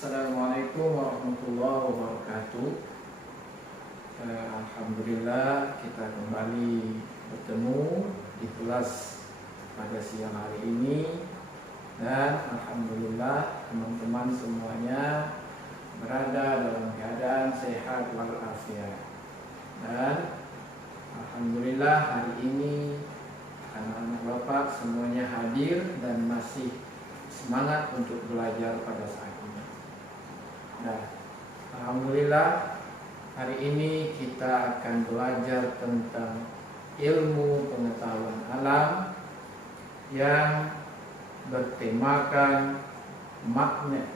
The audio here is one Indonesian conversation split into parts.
Assalamualaikum warahmatullahi wabarakatuh. Alhamdulillah kita kembali bertemu di kelas pada siang hari ini, dan alhamdulillah teman-teman semuanya berada dalam keadaan sehat walafiat. Dan alhamdulillah hari ini anak-anak Bapak semuanya hadir dan masih semangat untuk belajar pada saat ini. Nah, alhamdulillah hari ini kita akan belajar tentang ilmu pengetahuan alam yang bertemakan magnet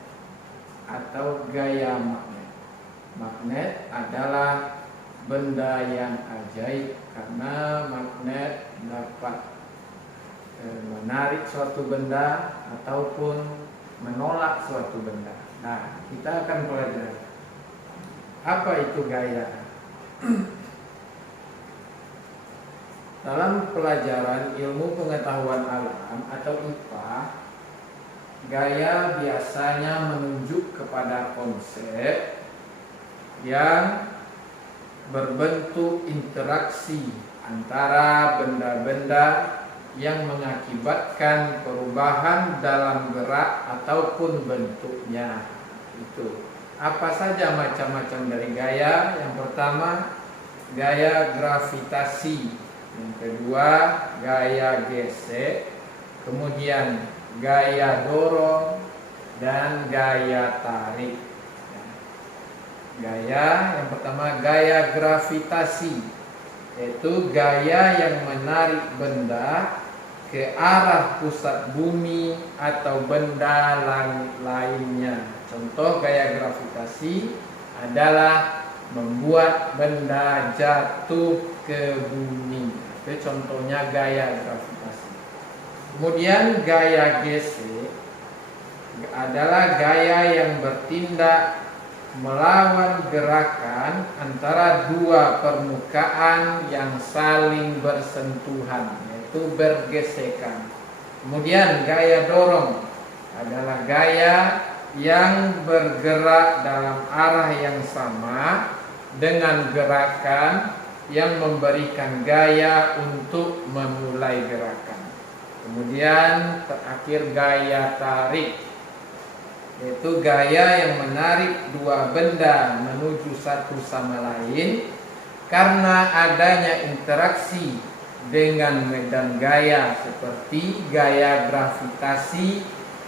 atau gaya magnet. Magnet adalah benda yang ajaib karena magnet dapat menarik suatu benda ataupun menolak suatu benda. Nah, kita akan pelajari apa itu gaya. Dalam pelajaran ilmu pengetahuan alam atau IPA, gaya biasanya menunjuk kepada konsep yang berbentuk interaksi antara benda-benda yang mengakibatkan perubahan dalam gerak ataupun bentuknya. Itu apa saja macam-macam dari gaya. Yang pertama, gaya gravitasi. Yang kedua, gaya gesek. Kemudian gaya dorong dan gaya tarik. Gaya yang pertama, gaya gravitasi, yaitu gaya yang menarik benda ke arah pusat bumi atau benda lainnya. Contoh gaya gravitasi adalah membuat benda jatuh ke bumi. Itu contohnya gaya gravitasi. Kemudian gaya gesek adalah gaya yang bertindak melawan gerakan antara dua permukaan yang saling bersentuhan, yaitu bergesekan. Kemudian gaya dorong adalah gaya yang bergerak dalam arah yang sama dengan gerakan yang memberikan gaya untuk memulai gerakan. Kemudian terakhir gaya tarik, yaitu gaya yang menarik dua benda menuju satu sama lain karena adanya interaksi dengan medan gaya seperti gaya gravitasi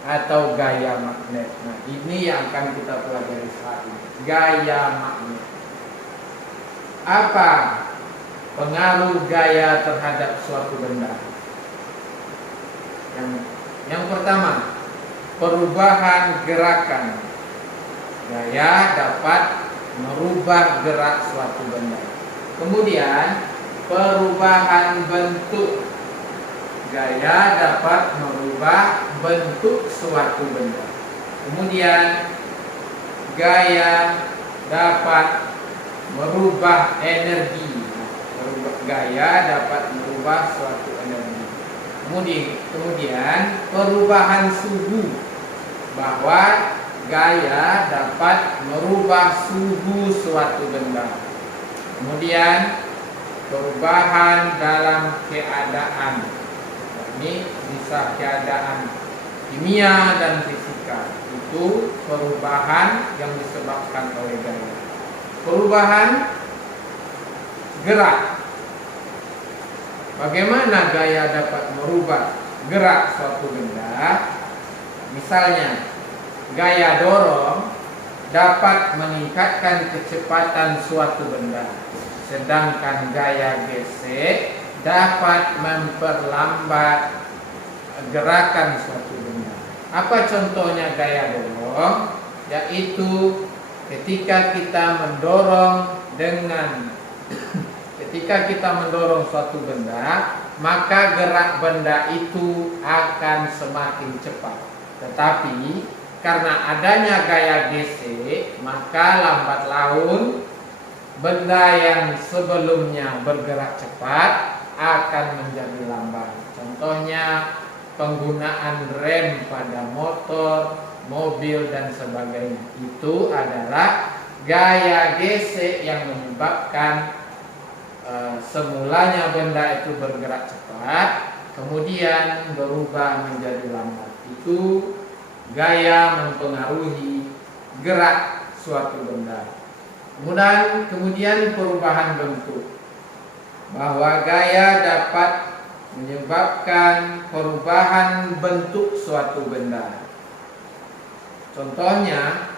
atau gaya magnet. Nah, ini yang akan kita pelajari saat ini. Gaya magnet. Apa pengaruh gaya terhadap suatu benda? Yang pertama, perubahan gerakan. Gaya dapat merubah gerak suatu benda. Kemudian perubahan bentuk. Gaya dapat merubah bentuk suatu benda. Kemudian gaya dapat merubah energi. Gaya dapat merubah suatu energi. Kemudian perubahan suhu, bahwa gaya dapat merubah suhu suatu benda. Kemudian perubahan dalam keadaan. Ini bisa keadaan kimia dan fisika. Itu perubahan yang disebabkan oleh gaya. Perubahan gerak. Bagaimana gaya dapat merubah gerak suatu benda? Misalnya, gaya dorong dapat meningkatkan kecepatan suatu benda, sedangkan gaya gesek dapat memperlambat gerakan suatu benda. Apa contohnya gaya dorong? Yaitu ketika kita mendorong suatu benda, maka gerak benda itu akan semakin cepat. Tetapi karena adanya gaya gesek, maka lambat laun benda yang sebelumnya bergerak cepat akan menjadi lambat. Contohnya penggunaan rem pada motor mobil dan sebagainya. Itu adalah gaya gesek yang menyebabkan semulanya benda itu bergerak cepat, kemudian berubah menjadi lambat. Itu gaya mempengaruhi gerak suatu benda. Kemudian perubahan bentuk, bahwa gaya dapat menyebabkan perubahan bentuk suatu benda. Contohnya,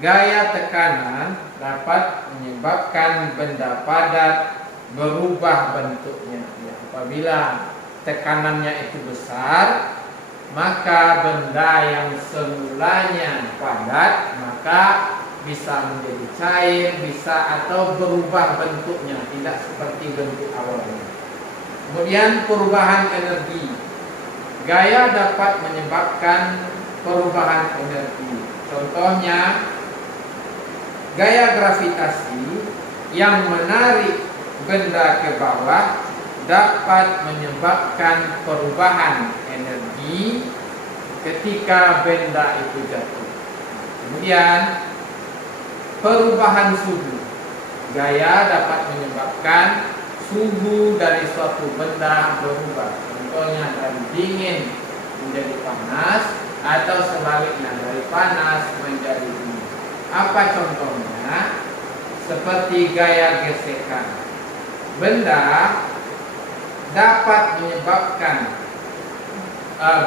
gaya tekanan dapat menyebabkan benda padat berubah bentuknya. Ya, apabila tekanannya itu besar, maka benda yang semulanya padat maka bisa menjadi cair, bisa atau berubah bentuknya, tidak seperti bentuk awalnya. Kemudian perubahan energi. Gaya dapat menyebabkan perubahan energi. Contohnya, gaya gravitasi yang menarik benda ke bawah dapat menyebabkan perubahan energi ketika benda itu jatuh. Kemudian perubahan suhu. Gaya dapat menyebabkan suhu dari suatu benda berubah. Contohnya dari dingin menjadi panas, atau sebaliknya dari panas menjadi dingin. Apa contohnya? Seperti gaya gesekan. Benda dapat menyebabkan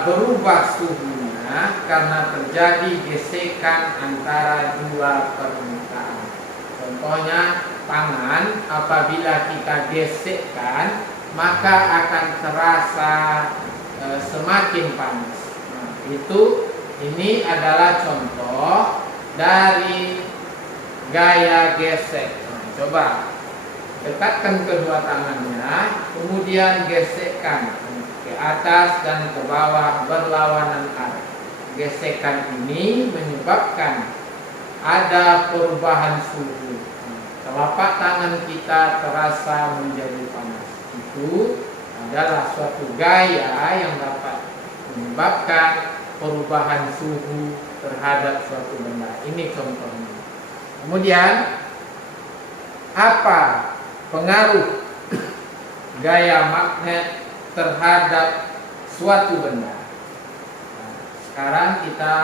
berubah suhunya karena terjadi gesekan antara dua permukaan. Contohnya, tangan apabila kita gesekkan maka akan terasa semakin panas. Ini adalah contoh dari gaya gesek. Coba dekatkan kedua tangannya, kemudian gesekkan ke atas dan ke bawah berlawanan arah. Gesekan ini menyebabkan ada perubahan suhu. Telapak tangan kita terasa menjadi panas. Itu adalah suatu gaya yang dapat menyebabkan perubahan suhu terhadap suatu benda. Ini contohnya. Kemudian, apa pengaruh gaya magnet terhadap suatu benda? Sekarang kita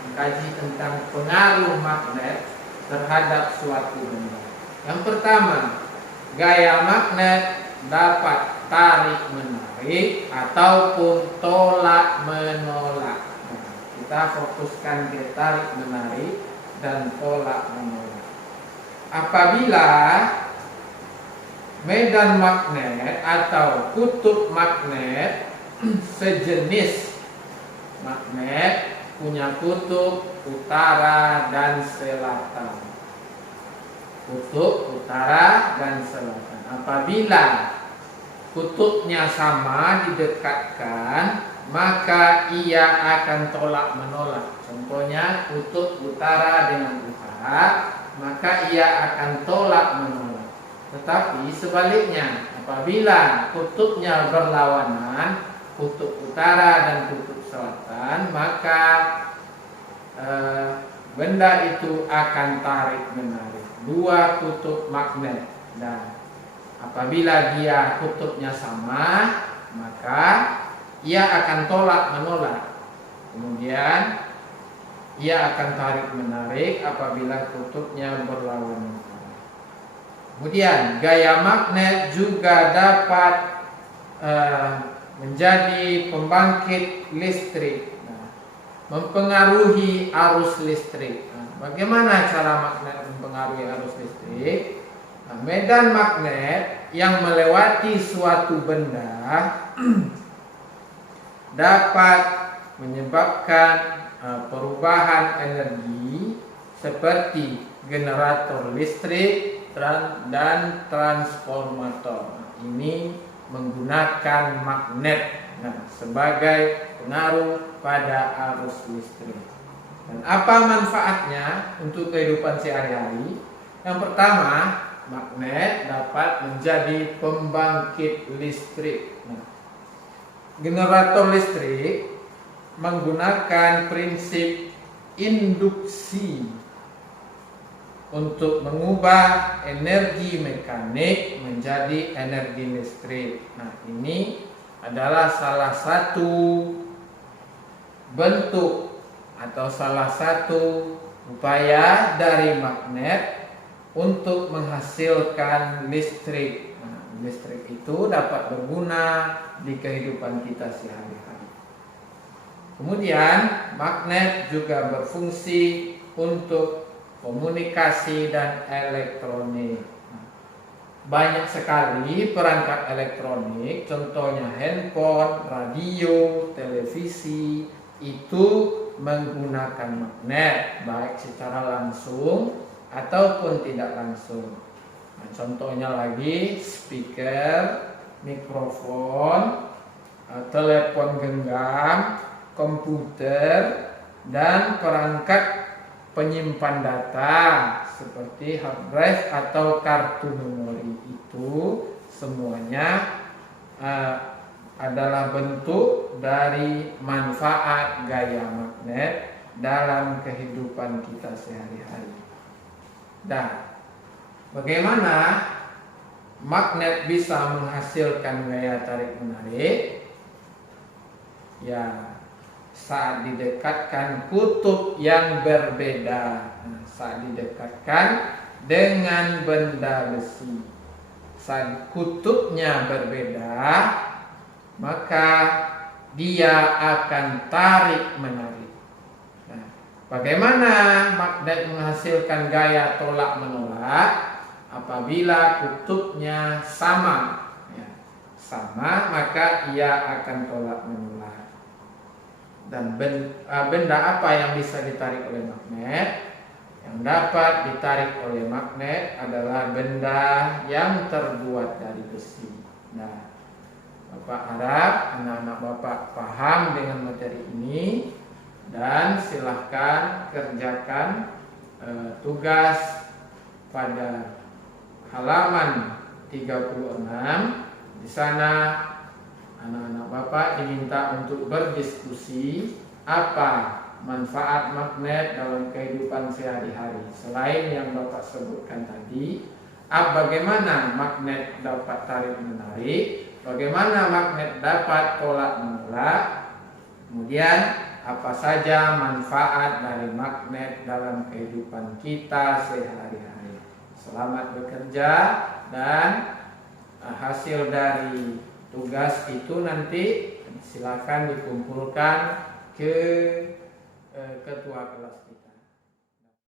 mengkaji tentang pengaruh magnet terhadap suatu benda. Yang pertama, gaya magnet dapat tarik menarik ataupun tolak menolak. Kita fokuskan ke tarik menarik dan tolak menolak. Apabila medan magnet atau kutub magnet sejenis magnet punya kutub utara dan selatan. Kutub utara dan selatan. Apabila kutubnya sama didekatkan, maka ia akan tolak menolak. Contohnya, kutub utara dengan utara, maka ia akan tolak menolak. Tetapi sebaliknya, apabila kutubnya berlawanan, kutub utara dan kutub selatan, maka benda itu akan tarik menarik. Dua kutub magnet, dan apabila dia kutubnya sama, maka ia akan tolak menolak. Kemudian ia akan tarik menarik apabila kutubnya berlawanan. Kemudian gaya magnet juga dapat menjadi pembangkit listrik, mempengaruhi arus listrik. Bagaimana cara magnet mempengaruhi arus listrik? Medan magnet yang melewati suatu benda dapat menyebabkan perubahan energi seperti generator listrik dan transformator. Ini menggunakan magnet sebagai pengaruh pada arus listrik. Dan apa manfaatnya untuk kehidupan sehari-hari? Yang pertama, magnet dapat menjadi pembangkit listrik. Generator listrik menggunakan prinsip induksi untuk mengubah energi mekanik menjadi energi listrik. Nah, ini adalah salah satu bentuk atau salah satu upaya dari magnet untuk menghasilkan listrik. Nah, listrik itu dapat berguna di kehidupan kita sehari-hari. Kemudian magnet juga berfungsi untuk komunikasi dan elektronik. Banyak sekali perangkat elektronik, contohnya handphone, radio, televisi, itu menggunakan magnet, baik secara langsung ataupun tidak langsung. Nah, contohnya lagi speaker, mikrofon, telepon genggam, komputer, dan perangkat penyimpan data seperti hard drive atau kartu memori. Itu semuanya adalah bentuk dari manfaat gaya magnet dalam kehidupan kita sehari-hari. Dan bagaimana magnet bisa menghasilkan gaya tarik menarik? Ya, saat didekatkan kutub yang berbeda. Saat didekatkan dengan benda besi, saat kutubnya berbeda, maka dia akan tarik menarik. Nah, bagaimana magnet menghasilkan gaya tolak menolak? Apabila kutubnya sama, sama, maka ia akan tolak menolak. Dan benda apa yang bisa ditarik oleh magnet? Yang dapat ditarik oleh magnet adalah benda yang terbuat dari besi. Nah, Bapak harap anak-anak Bapak paham dengan materi ini, dan silahkan kerjakan tugas pada halaman 36. Di sana anak-anak Bapak diminta untuk berdiskusi apa manfaat magnet dalam kehidupan sehari-hari. Selain yang Bapak sebutkan tadi, bagaimana magnet dapat tarik menarik, bagaimana magnet dapat tolak menolak, kemudian apa saja manfaat dari magnet dalam kehidupan kita sehari-hari. Selamat bekerja, dan hasil dari tugas itu nanti silakan dikumpulkan ke ketua kelas kita.